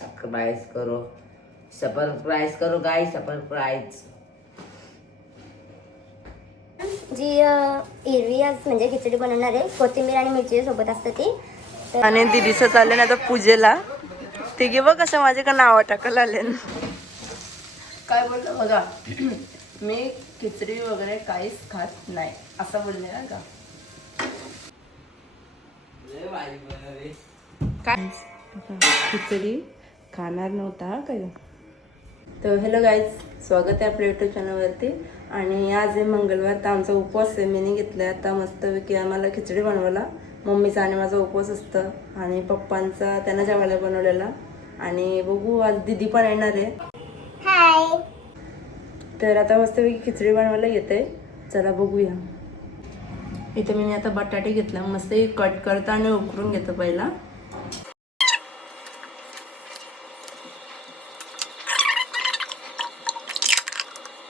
Subscribe करो। Subscribe करो guys subscribe जी आज म्हणजे खिचडी बनवणार आहे. कोथिंबीर आणि मिरची सोबत असतं ती. आणि दिदीचं चालले ना आता पूजेला. तिघे बघ कसं माझ्याकडे नाव टाकायला आले काय बोललं बघा मी खिचडी वगैरे काहीच खात नाही. असं बोलले ना का? काय? खिचडी खाणार नव्हता हा काय तर हॅलो गाईज स्वागत आहे आपल्या युट्यूब चॅनलवरती आणि आज आहे मंगळवार तर आमचा उपवास आहे. मी घेतला आहे. आता मस्तपैकी आम्हाला खिचडी बनवला मम्मीचा आणि माझा उपवास असतं. आणि पप्पांचा त्यांना जेवायला बनवलेला. आणि बघू आज दिदी पण येणार आहे. हाय तर आता मस्तपैकी खिचडी बनवायला येते चला बघूया. इथे मी आता बटाटे घेतला. मस्त कट करता आणि उकरून घेतो पहिला.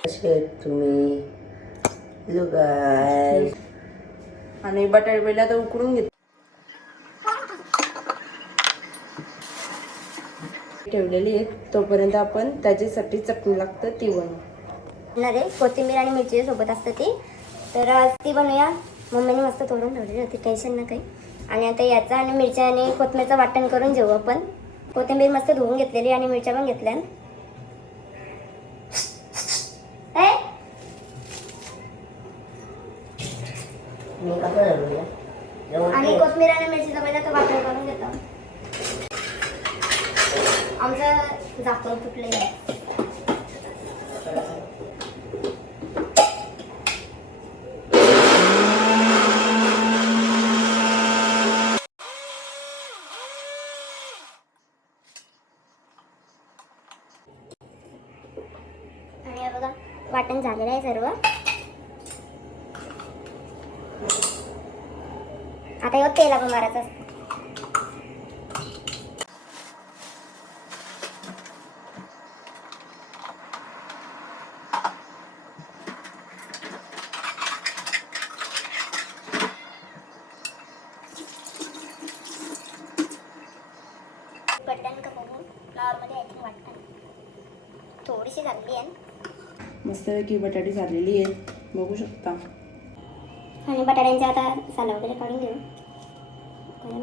कसे आहेत तुम्ही? Guys. आणि बटाटे पहिले आता उकळून घेतो ठेवलेली आहे तोपर्यंत आपण त्याच्यासाठी चटणी लागतं ती बनवू. बनवणार आहे. कोथिंबीर आणि मिरची सोबत असतं ती. तर आज ती बनवूया. मम्मीने मस्त तोडून ठेवलेली होती. टेन्शन ना काही आणि आता याचा आणि मिरच्या आणि कोथिंबीरचं वाटण करून घेऊ आपण. कोथिंबीर मस्त धुवून घेतलेली आणि मिरच्या पण घेतल्या ए, मी कसं झालो जेवण आणि कोथिंबीर आणि मिरचीचं पहिला तो वाटण करून घेतो आमचं जातो तुटलेलं आहे आणि हे बघा वाटण झालेलं आहे सर्व. आता ह्यो तेल आपण मारायचं असतं बटन का बघू फ्लावरमध्ये आय थिंक वाटतं थोडीशी घातली आहे मस्तपैकी बटाटे झालेली आहेत. बघू शकता. आणि बटाट्यांचे आता साला वगैरे काढून घेऊ. काय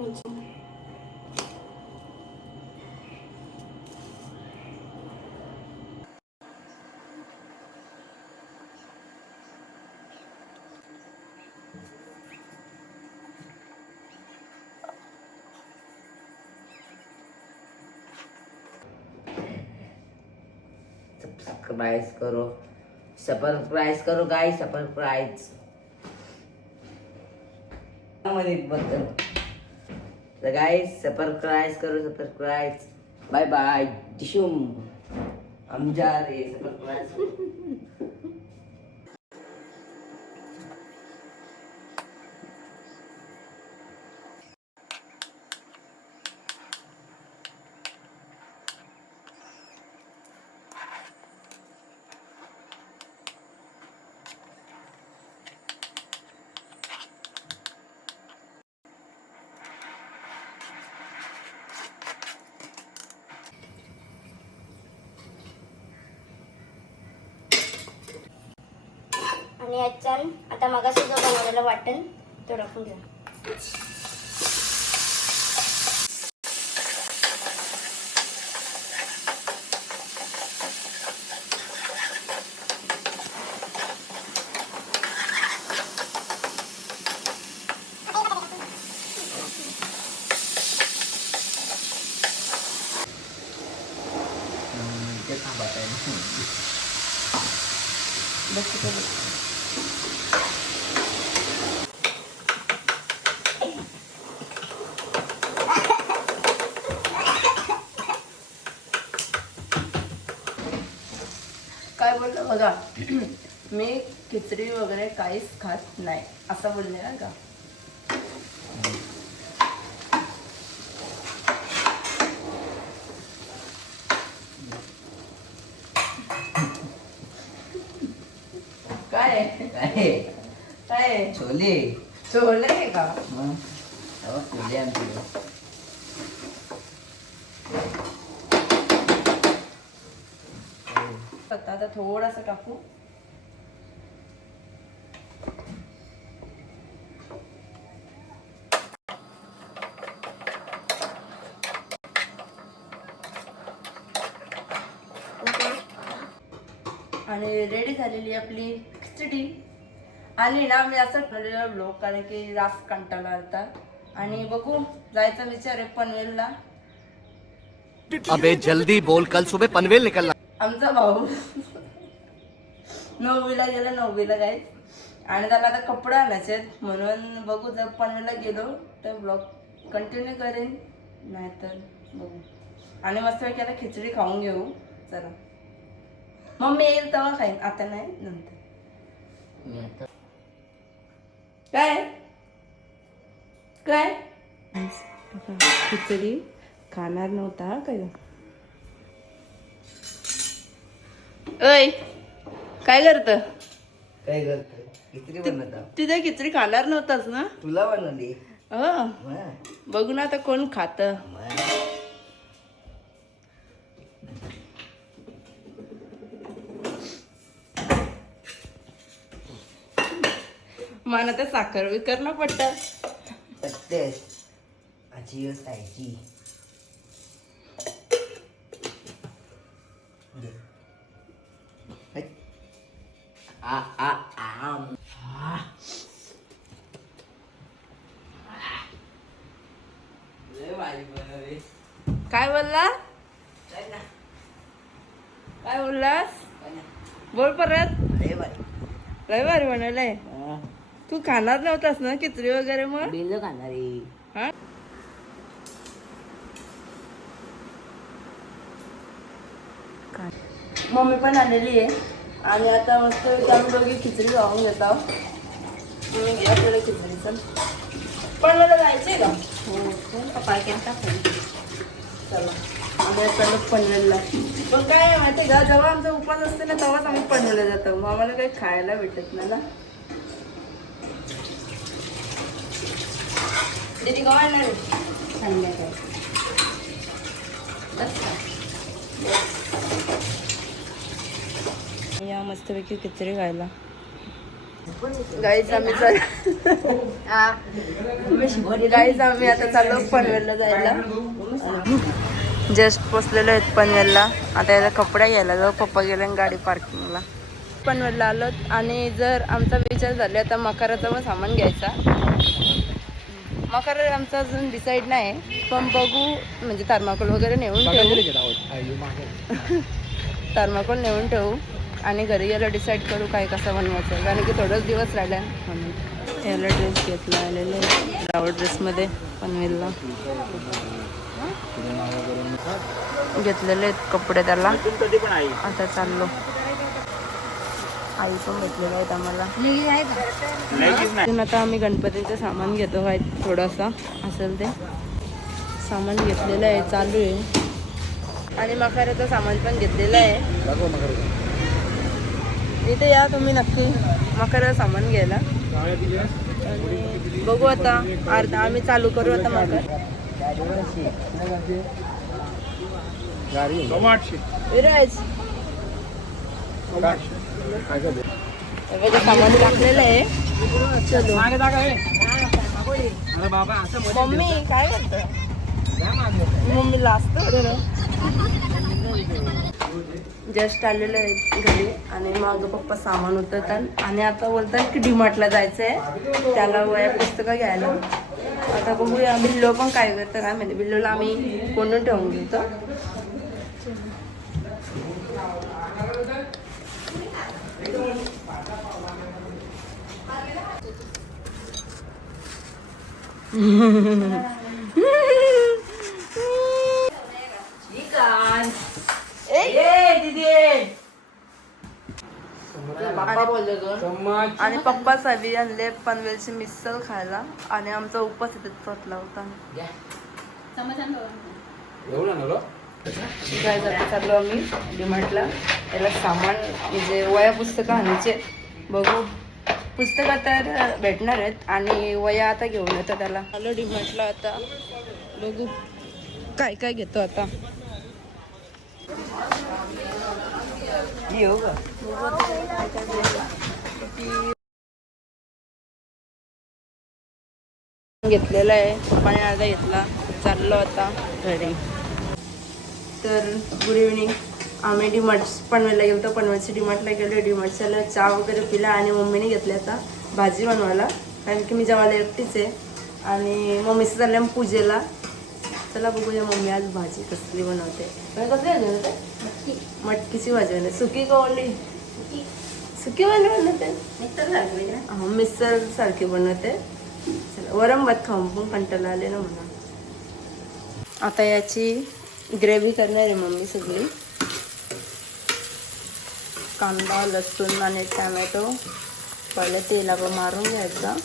सब्सक्राइब करो. सरप्राईज करू काय सरप्राईज तर गाय सरप्राईज करू सरप्राईज बाय बाय दिशुम. आमच्या रे सरप्राईज आणि याच्यान आता मगाशी जो बनवलेलं वाटण तो टाकून घेऊ ते थांबत बघा मी खिचडी वगैरे काहीच खात नाही असं बोलले ना का? काय काय? काय छोले. छोले का? छोले आमचे आता थोडासा टाकू. आणि रेडी झालेली आपली खिचडी. आणि ना मी असं ठरलेलं कारण की रास कंटाळा आता आणि बघू जायचा विचार आहे पनवेलला. अबे जल्दी बोल. कल सुबह पनवेल निकलना. आमचा भाऊ. नववीला गेला नववीला काय आणि त्याला आता कपडे आणायचे आहेत. म्हणून बघू जर पनवेलला गेलो तर ब्लॉग कंटिन्यू करेन. नाहीतर बघू. आणि मस्तपैकी आता खिचडी खाऊन घेऊ. चला. मम्मी येईल तेव्हा खाईन. आता नाही नंतर. काय? काय? खिचडी खाणार नव्हता हा काय ऐ काय करत? काय बनवता तिथे खिचडी खाणार नव्हताच ना? तुला बनवली? हो. बघू ना आता कोण खात. मला तर साखर विकर ना पडत. सत्तेच आजी असायची काय बोलला? काय बोललास? बोल परत. लय भारी. म्हणाले तू खाणार नव्हतास ना खिचडी वगैरे मग? बिल खाणारी हा? मम्मी पण आलेली आहे. आणि आता मस्त आम्ही दोघी खिचडी खाऊन घेत. आहोत तुम्ही घ्या थोडं खिचडीचं पण मला जायचंय का? पप्पा केला चला. आम्ही चालू पनवेलला. पण काय आहे माहिती का? जेव्हा आमचा उपवास असते ना तेव्हाच आम्ही पनवेलला जातो. मग आम्हाला काही खायला भेटत नाही ना. दीदी गाव येणार आहे? या मस्तपैकी खिचडी खायला. गाईच आम्ही चाल गाईच आम्ही आता चाललो पनवेलला जायला. जस्ट पोचलेलो आहेत पनवेलला. आता याला कपडे घ्यायला जाऊ. पप्पा गेले गाडी पार्किंगला. पनवेलला आलो आणि जर आमचा विचार झाला आता मकाराचा पण सामान घ्यायचा. मकार आमचा अजून डिसाईड नाही. पण बघू म्हणजे थर्माकोल वगैरे नेऊन ठेवू. थर्माकोल नेऊन ठेवू. आणि घरी याला डिसाईड करू काय कसं बनवायचं. कारण की थोडंच दिवस राहिला म्हणून. याला ड्रेस घेतला आलेला आहे रावळ ड्रेसमध्ये पनवेलला. घेतलेले आहेत कपडे त्याला. आता चाललो. आई पण भेटलेल्या आहेत आम्हाला. तिथून आता आम्ही गणपतीचं सामान घेतो काय थोडंसं. असेल ते. सामान घेतलेलं आहे चालू आहे. आणि मखाऱ्याचं सामान पण घेतलेलं आहे. इथे या तुम्ही नक्की. मकर सामान घ्यायला. आणि बघू आता अर्धा आम्ही चालू करू आता मकर विराज बघा सामान टाकलेलं आहे. चलो मम्मी काय करत मम्मीला असतं जस्ट आलेलं आहे घरी आणि मग पप्पा सामान उतरतात. आणि आता बोलतात की डीमार्टला जायचं आहे त्याला वया पुस्तकं घ्यायला. आता बघूया बिल्लो पण काय करतं काय माहिती बिल्लोला आम्ही कोणून ठेवून घेतो. आणि- आणि पप्पा साठी आणले पनवेलची मिसळ खायला आणि आमचा उपास इथे चोटला होता चाललो आम्ही. डिमार्टला याला सामान म्हणजे वया पुस्तकं आणायचे. बघू. पुस्तकं तर भेटणार आहेत आणि वया आता घेऊन येतो त्याला. आलो डिमार्टला आता. बघू. काय काय घेतो आता? मी का घेतलेला आहे. पप्पाने अर्धा घेतला. चाललो आता. घरी तर गुड इव्हनिंग आम्ही डीमार्ट पनवेलला गेलो तर पनवेलच्या डीमार्टला गेलो. डीमार्टच्याला चहा वगैरे पिला आणि मम्मीने घेतली आता भाजी बनवायला. कारण की मी जेवायला एकटीच आहे. आणि मम्मीचं चाललं पूजेला. चला बघूया मम्मी आज भाजी कसली बनवते. मम्मी कसली भाजी बनवते? मटकीची भाजी बनवते. सुकी का ओली? सुकी. भाजी बनवते. हा मिसळ सारखी बनवते. चला वरम भात खाऊन पण कंटाळा आले ना म्हणा आता याची ग्रेव्ही करणार आहे मम्मी सगळी. कांदा लसूण आणि टॅमॅटो. पहिले तेलावर मारून घ्यायचा.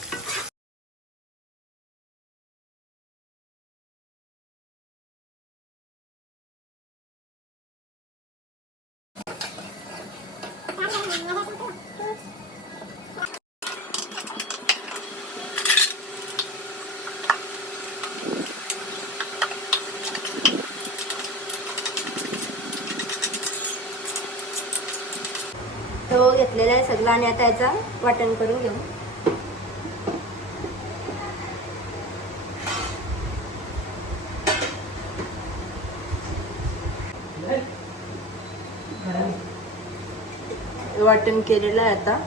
घेतलेला आहे सगळं आणि आता याचा वाटण करून घेऊ. वाटण केलेलं आहे आता.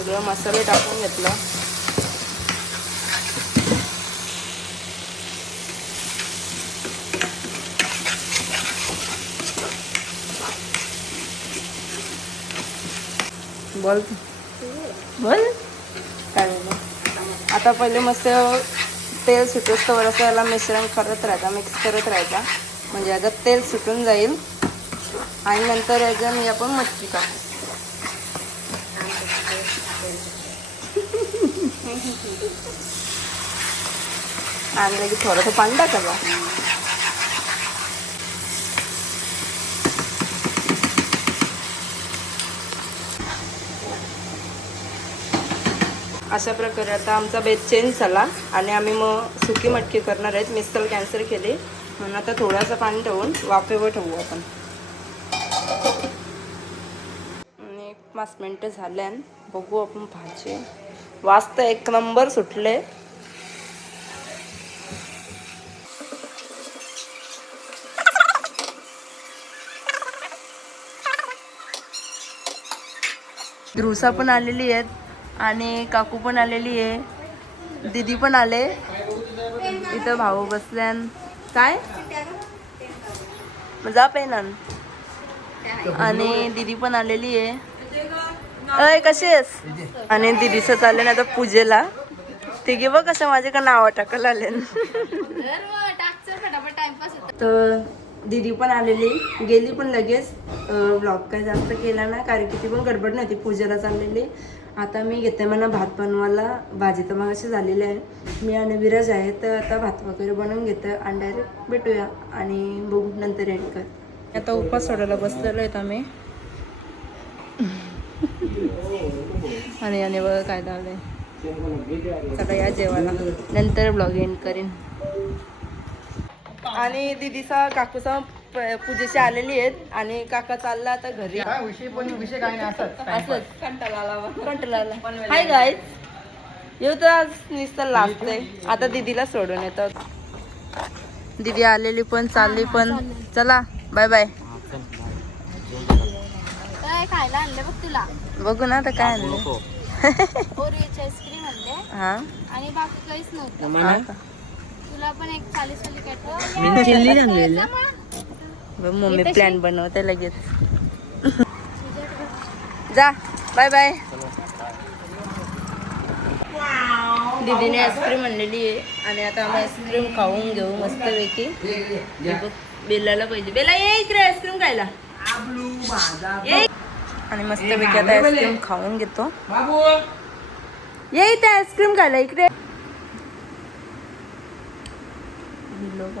सगळं मसाले टाकून घेतला. बोल. बोल. काय बोलू? आता पहिले मस्त तेल सुटूस तर असं याला मिश्रण करत राहायचा मिक्स करत राहायचा म्हणजे याच्यात तेल सुटून जाईल. आणि नंतर याच्या मी आपण मटकी टाकू. आणि लगेच थोडंसं पाणी अशा प्रकारे आता आमचा बेत चेंज झाला आणि आम्ही मग सुकी मटकी करणार आहेत. मिस्टर कॅन्सल केली. म्हणून आता थोडासा पाणी ठेवून वाफेवर ठेवू आपण. आणि एक पाच मिनटं झाल्यान बघू आपण भाजी. वाजता एक नंबर सुटले. ध्रुसा पण आलेली आहेत आणि काकू पण आलेली आहे. दीदी पण आले. इथं भाऊ बसल्यान काय? जा पेनान. आणि दीदी पण आलेली आहे. अय कशी आहेस? आणि दीदीचं चालले ना आता पूजेला. तिघे बघ कसं माझ्याकडे नाव टाकायला आले तर दीदी पण आलेली. गेली पण लगेच. ब्लॉग काय जास्त केला ना कारण की ती पण गडबड नव्हती पूजेला चाललेली. आता मी घेते म्हणा भात बनवायला. भाजी तर मग अशी झालेली आहे. मी आणि विराज आहे तर आता भात वगैरे बनवून घेतं. आणि डायरेक्ट भेटूया. आणि बघू नंतर एंड कर. आता उपास सोडायला बसलेलो आहेत आम्ही. आणि आणि बघा काय लावलंय सगळं या जेवायला. नंतर ब्लॉग एंड करीन. आणि दीदीचा काकूचा पूजेची आलेली आहेत. आणि काका चालला आता घरी. असंच. कंटाळा हाय गाय येऊ तर आज नुसतं लाजते आता दीदीला सोडून येतात दीदी आलेली पण चालली पण. चला बाय बाय काय खायला आणलं बघ तुला? बघू ना आता काय आणलं ओरिओची आईस्क्रीम आणले हा. आणि बाकी काहीच नव्हतं? तुला पण एक चालीस वाली कॅट मी चिल्ली आणलेली बघ मम्मी प्लॅन बनवते लगेच. जा बाय बाय दीदीने आईस्क्रीम आणलेली आहे. आणि आता आम्ही आईस्क्रीम खाऊन घेऊ मस्तपैकी. हे बघ, बेलाला पाहिजे. बेला ये इकडे आईस्क्रीम खायला. आणि मस्तपैकी आता आईस्क्रीम खाऊन घेतो. ये इथे आईस्क्रीम खायला इकडे.